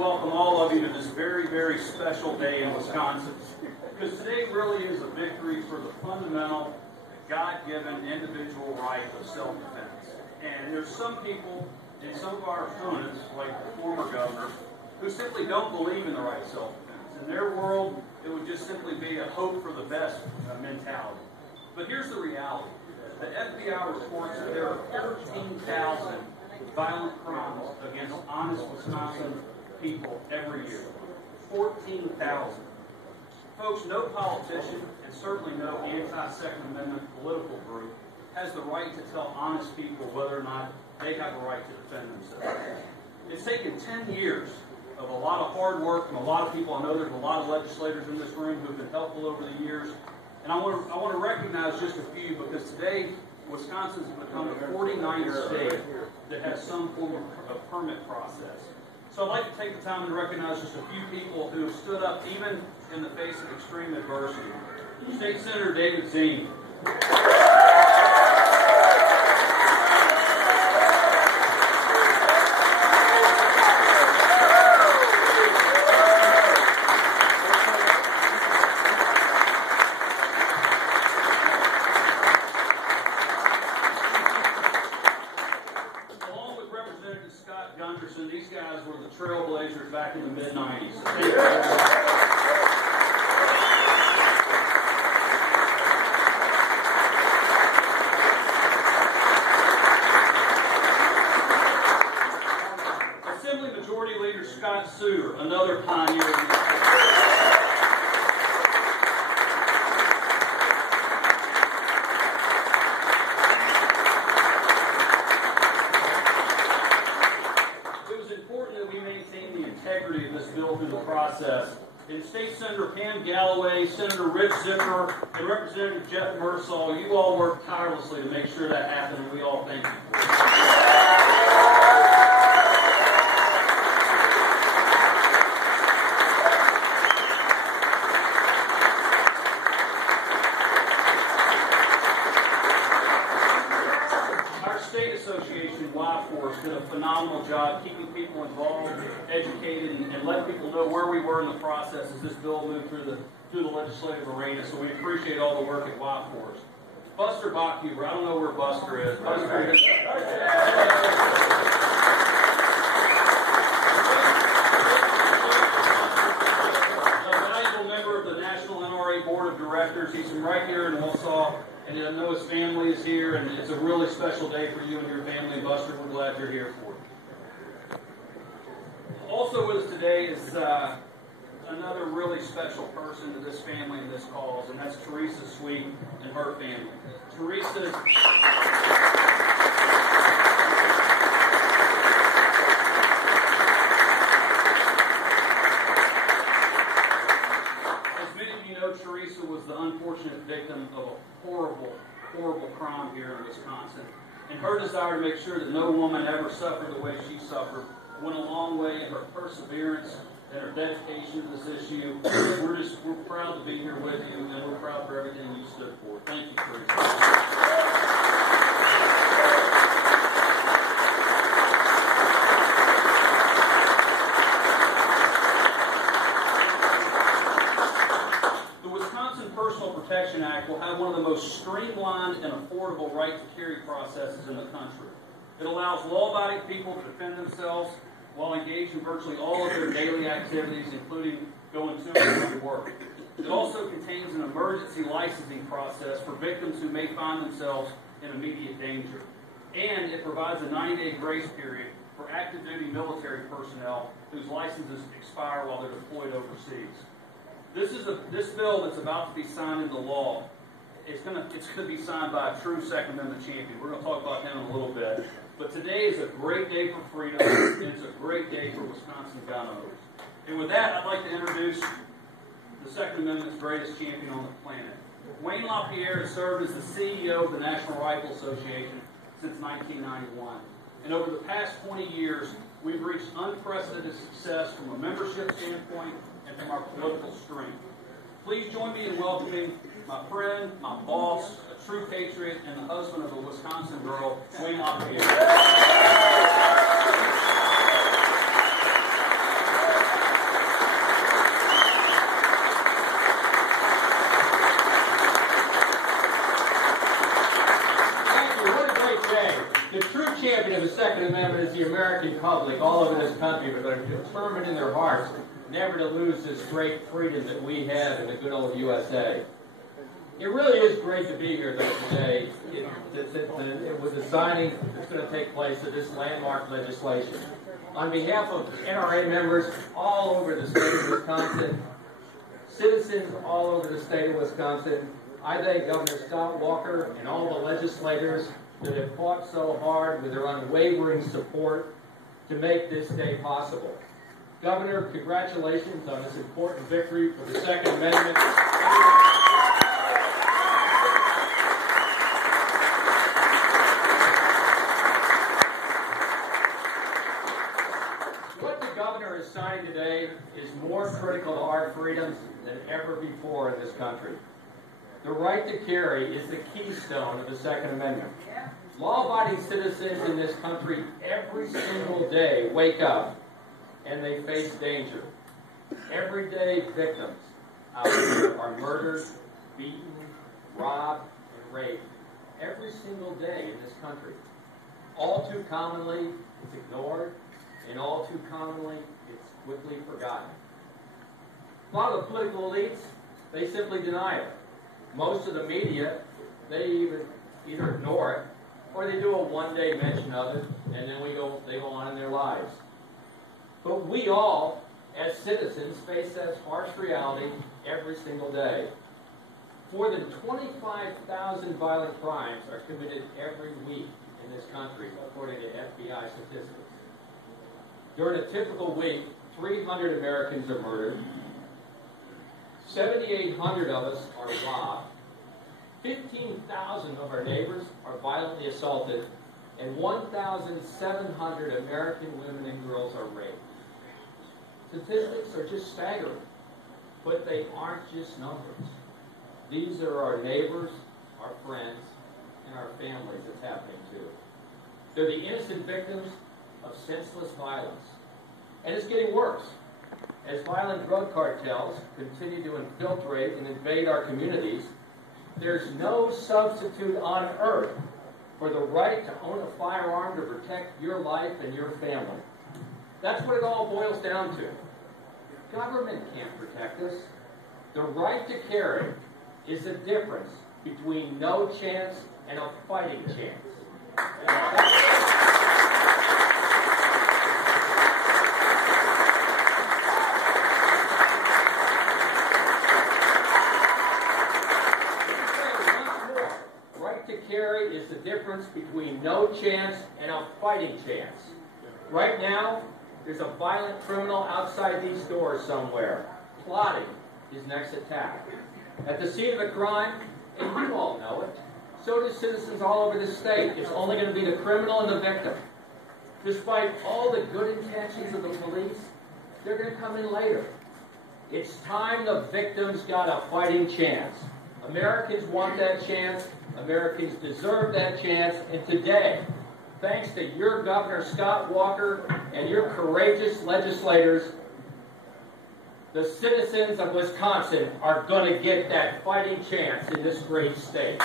welcome all of you to this very, very special day in Wisconsin. Because today really is a victory for the fundamental, God-given individual right of self-defense. And there's some people and some of our opponents, like the former governor, who simply don't believe in the right of self-defense. In their world, it would just simply be a hope for the best mentality. But here's the reality. The FBI reports that there are 14,000 violent crimes against honest Wisconsin people every year. 14,000. Folks, no politician, and certainly no anti-Second Amendment political group, has the right to tell honest people whether or not they have a right to defend themselves. It's taken 10 years of a lot of hard work from a lot of people. I know there's a lot of legislators in this room who have been helpful over the years. And I want to recognize just a few, because today Wisconsin has become the 49th state that has some form of permit process. So I'd like to take the time and recognize just a few people who have stood up even in the face of extreme adversity. State Senator David Zine. These guys were the trailblazers back in the mid-90s. Assembly Majority Leader Scott Suter, another pioneer. Integrity of this bill through the process. And State Senator Pam Galloway, Senator Rich Zipper, and Representative Jeff Mursall, you all worked tirelessly to make sure that happened, and we all thank you for it. Association, Y Force, did a phenomenal job keeping people involved, educated, and letting people know where we were in the process as this bill moved through the legislative arena. So we appreciate all the work at Y Force. Buster Bachhuber, I don't know where Buster is. Buster is a valuable member of the National NRA Board of Directors. He's from right here in Walsall. And I know his family is here, and it's a really special day for you and your family. And Buster, we're glad you're here for it. Also with us today is another really special person to this family and this cause, and that's Teresa Sweet and her family. Teresa, Teresa was the unfortunate victim of a horrible, horrible crime here in Wisconsin. And her desire to make sure that no woman ever suffered the way she suffered went a long way in her perseverance and her dedication to this issue. We're proud to be here with you, and we're proud for everything you stood for. Thank you, Teresa. Protection Act will have one of the most streamlined and affordable right to carry processes in the country. It allows law-abiding people to defend themselves while engaged in virtually all of their daily activities, including going to and from work. It also contains an emergency licensing process for victims who may find themselves in immediate danger. And it provides a 90-day grace period for active duty military personnel whose licenses expire while they're deployed overseas. This bill that's about to be signed into law, it's going to be signed by a true Second Amendment champion. We're going to talk about him in a little bit. But today is a great day for freedom, and it's a great day for Wisconsin gun owners. And with that, I'd like to introduce the Second Amendment's greatest champion on the planet. Wayne LaPierre has served as the CEO of the National Rifle Association since 1991. And over the past 20 years, we've reached unprecedented success from a membership standpoint and from our political strength. Please join me in welcoming my friend, my boss, a true patriot, and the husband of a Wisconsin girl, Wayne LaPierre. determined in their hearts never to lose this great freedom that we have in the good old USA. It really is great to be here though today with the signing that's going to take place of this landmark legislation. On behalf of NRA members all over the state of Wisconsin, citizens all over the state of Wisconsin, I thank Governor Scott Walker and all the legislators that have fought so hard with their unwavering support to make this day possible. Governor, congratulations on this important victory for the Second Amendment. What the governor is signing today is more critical to our freedoms than ever before in this country. The right to carry is the keystone of the Second Amendment. Law-abiding citizens in this country every single day wake up and they face danger. Everyday victims out there are murdered, beaten, robbed, and raped every single day in this country. All too commonly, it's ignored, and all too commonly, it's quickly forgotten. A lot of the political elites, they simply deny it. Most of the media, they either ignore it, or they do a one-day mention of it, and then they go on in their lives. But we all, as citizens, face that harsh reality every single day. More than 25,000 violent crimes are committed every week in this country, according to FBI statistics. During a typical week, 300 Americans are murdered, 7,800 of us are robbed, 15,000 of our neighbors are violently assaulted, and 1,700 American women and girls are raped. Statistics are just staggering, but they aren't just numbers. These are our neighbors, our friends, and our families it's happening to. They're the innocent victims of senseless violence. And it's getting worse. As violent drug cartels continue to infiltrate and invade our communities, there's no substitute on earth for the right to own a firearm to protect your life and your family. That's what it all boils down to. Government can't protect us. The right to carry is the difference between no chance and a fighting chance. Right to carry is the difference between no chance and a fighting chance. Right now, there's a violent criminal outside these doors somewhere, plotting his next attack. At the scene of the crime, and you all know it, so do citizens all over the state. It's only going to be the criminal and the victim. Despite all the good intentions of the police, they're going to come in later. It's time the victims got a fighting chance. Americans want that chance. Americans deserve that chance. And today, thanks to your Governor Scott Walker and your courageous legislators, the citizens of Wisconsin are going to get that fighting chance in this great state.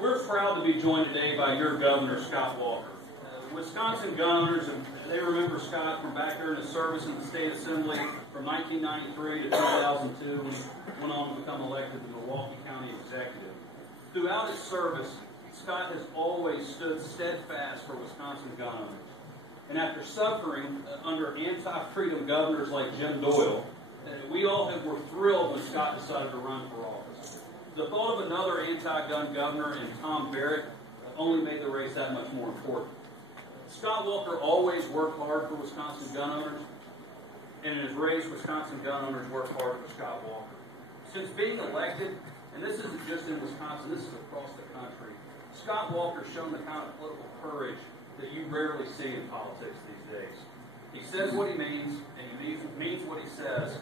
We're proud to be joined today by your Governor Scott Walker. Wisconsin gun owners, and they remember Scott from back there in his service in the State Assembly from 1993 to 2002, when he went on to become elected to Milwaukee County Executive. Throughout his service, Scott has always stood steadfast for Wisconsin gun owners. And after suffering under anti-freedom governors like Jim Doyle, we all were thrilled when Scott decided to run for office. The thought of another anti-gun governor in Tom Barrett only made the race that much more important. Scott Walker always worked hard for Wisconsin gun owners, and in his race, Wisconsin gun owners worked hard for Scott Walker. Since being elected, and this isn't just in Wisconsin, this is across the country, Scott Walker's shown the kind of political courage that you rarely see in politics these days. He says what he means, and he means what he says,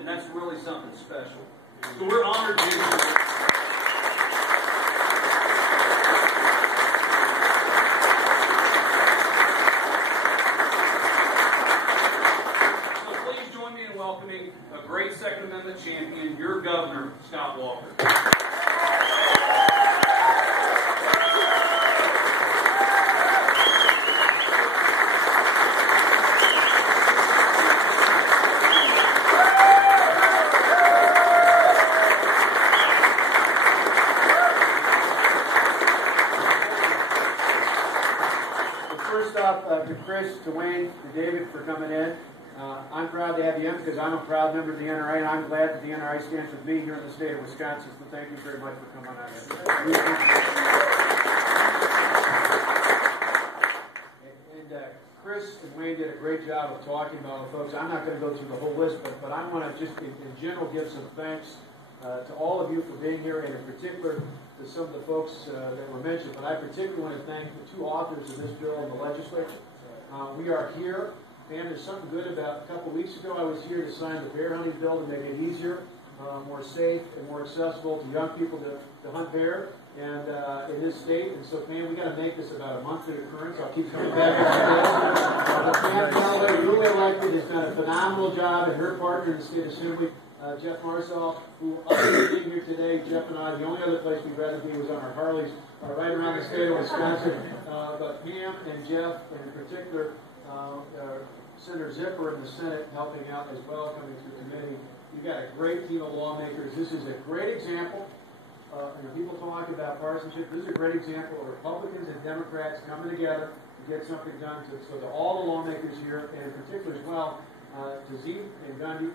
and that's really something special. So we're honored to welcoming a great Second Amendment champion, your governor, Scott Walker. To Chris, to Wayne, to David for coming in. I'm proud to have you in because I'm a proud member of the NRA, and I'm glad that the NRA stands with me here in the state of Wisconsin. So thank you very much for coming on in. And Chris and Wayne did a great job of talking about the folks. I'm not going to go through the whole list, but I want to just in general give some thanks to all of you for being here, and in particular to some of the folks that were mentioned. But I particularly want to thank the two authors of this bill in the legislature. We are here, and there's something good about a couple weeks ago I was here to sign the bear hunting bill to make it easier, more safe, and more accessible to young people to hunt bear and in this state. And so, man, we got to make this about a monthly occurrence. I'll keep coming back to this. Pam Galloway, Julie Elected, has done a phenomenal job, and her partner in the state assembly, Jeff Marcel, who other than being here today, Jeff and I, the only other place we'd rather be was on our Harleys right around the state of Wisconsin. But Pam and Jeff, and in particular, Senator Zipper in the Senate helping out as well, coming to the committee. You've got a great team of lawmakers. This is a great example. People talk about partisanship. This is a great example of Republicans and Democrats coming together to get something done. So to all the lawmakers here, and in particular as well, to Zeke and Gundy,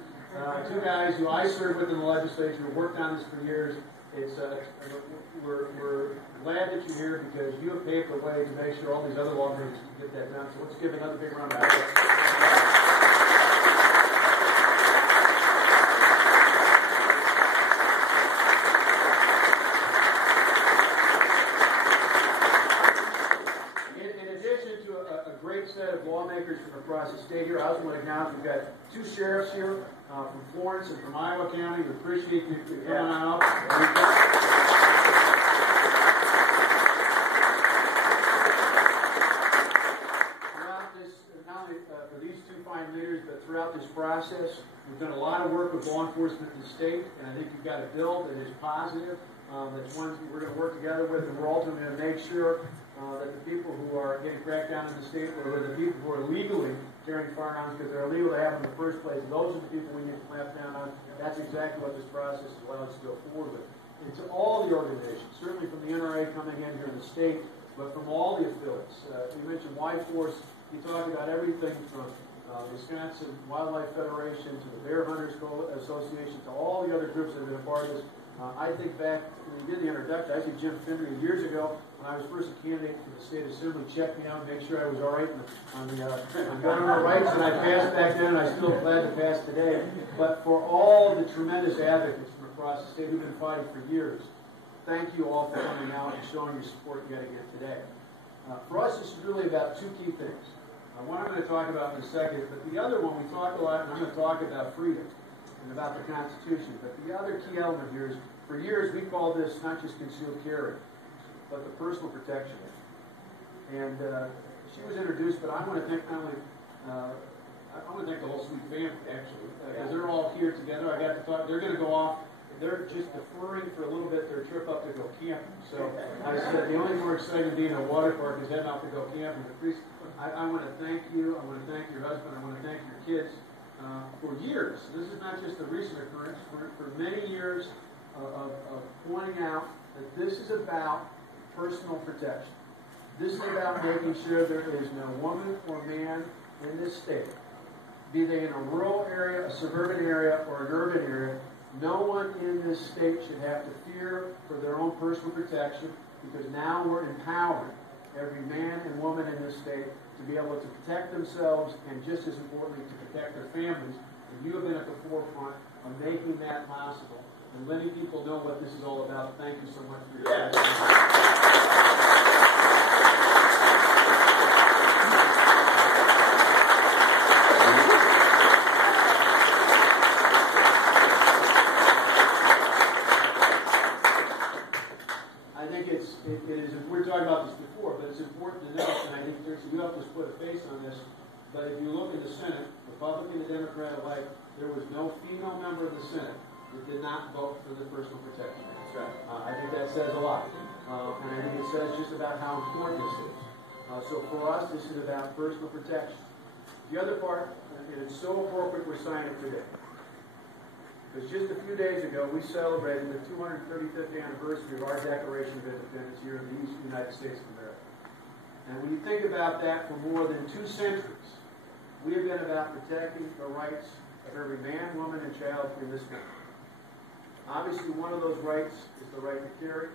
two guys who I served with in the legislature, worked on this for years. We're glad that you're here because you have paved the way to make sure all these other lawmakers can get that done. So let's give another big round of applause. Set of lawmakers from across the state here. I also want to acknowledge we've got two sheriffs here from Florence and from Iowa County. We appreciate you coming on up. Throughout this, not only for these two fine leaders, but throughout this process, we've done a lot of work with law enforcement in the state, and I think you've got a bill that is positive. That's one we're going to work together with, and we're ultimately going to make sure that the people who are getting cracked down in the state, or the people who are legally carrying firearms because they're illegal to have them in the first place, those are the people we need to clamp down on. That's exactly what this process has allowed us to go forward with. And to all the organizations, certainly from the NRA coming in here in the state, but from all the affiliates. You mentioned White Force. You talk about everything from Wisconsin Wildlife Federation to the Bear Hunters Association to all the other groups that have been a part of this. I think back when you did the introduction, I see Jim Findley years ago when I was first a candidate for the state assembly, checked me out and make sure I was all right on government rights, and I passed back then, and I'm still glad to pass today. But for all the tremendous advocates from across the state who've been fighting for years, thank you all for coming out and showing your support yet again today. For us, this is really about two key things. One I'm going to talk about in a second, but the other one we talk a lot, and I'm going to talk about freedom and about the Constitution. But the other key element here is, for years, we called this not just concealed carry, but the personal protection. And she was introduced, but I want to thank not only, I want to thank the whole Sweet family, actually, because they're all here together. I got to talk. They're going to go off. They're just deferring for a little bit their trip up to go camping. So I said the only more exciting being in a water park is heading out to go camping. I want to thank you. I want to thank your husband. I want to thank your kids for years. This is not just a recent occurrence. For many years of pointing out that this is about personal protection. This is about making sure there is no woman or man in this state, be they in a rural area, a suburban area, or an urban area. No one in this state should have to fear for their own personal protection, because now we're empowering every man and woman in this state to be able to protect themselves and, just as importantly, to protect their families. And you have been at the forefront of making that possible and letting people know what this is all about. Thank you so much for your time. We were talking about this before, but it's important to note, and I think you have to put a face on this, but if you look in the Senate, Republican and Democrat alike, there was no female member of the Senate that did not vote for the personal protection act. I think that says a lot. And I think it says just about how important this is. So for us, this is about personal protection. The other part, and it's so appropriate we're signing today, because just a few days ago we celebrated the 235th anniversary of our Declaration of Independence here in the United States of America. And when you think about that, for more than 2 centuries, we have been about protecting the rights of every man, woman, and child in this country. Obviously, one of those rights is the right to carry,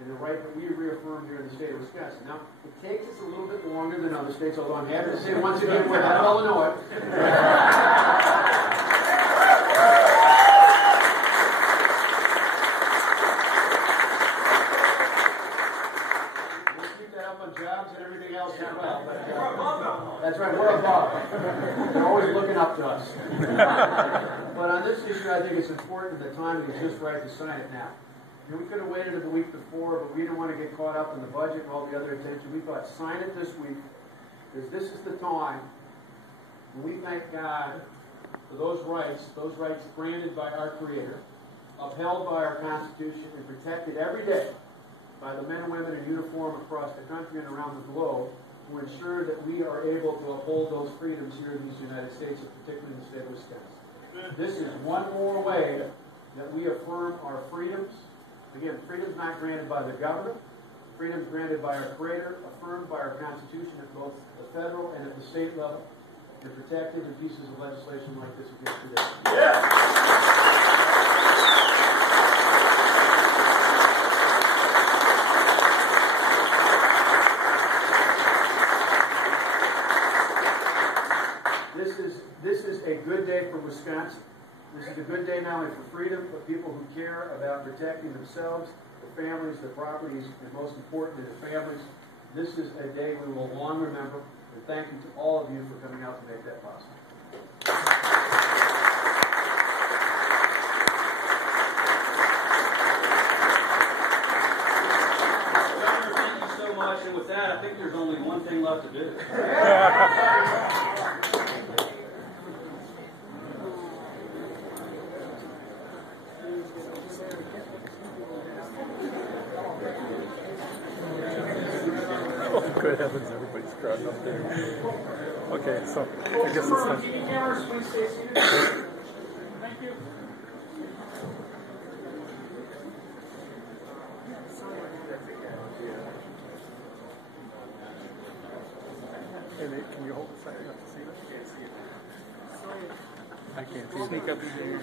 and the right that we reaffirm here in the state of Wisconsin. Now, it takes us a little bit longer than other states, although I'm happy to say once again we're not Illinois. We'll keep that up on jobs and everything else as well. But, that's right, we're above. They're always looking up to us. But on this issue, I think it's important that the timing is just right to sign it now. You know, we could have waited a week before, but we didn't want to get caught up in the budget and all the other attention. We thought, sign it this week, because this is the time when we thank God for those rights granted by our Creator, upheld by our Constitution, and protected every day by the men and women in uniform across the country and around the globe who ensure that we are able to uphold those freedoms here in these United States, and particularly in the state of Wisconsin. This is one more way that we affirm our freedoms. Again, freedoms not granted by the government, freedoms granted by our Creator, affirmed by our Constitution at both the federal and at the state level, and protected in pieces of legislation like this again today. Yeah. This is a good day for Wisconsin. This is a good day not only for freedom, but people who care about protecting themselves, their families, their properties, and most importantly, their families. This is a day we will long remember, and thank you to all of you for coming out to make that possible. Governor, thank you so much, and with that, I think there's only one thing left to do. Good heavens, everybody's crowding up there. Okay, so I guess it's time. TV cameras, please stay seated. Thank you. Hey, Nate, can you hold the second up to see it? Can't see it. I can't see it. Sneak up here.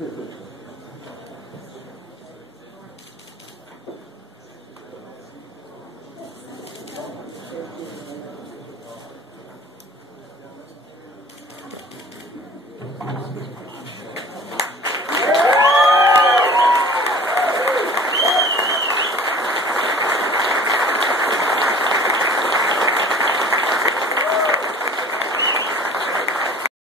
Thank you.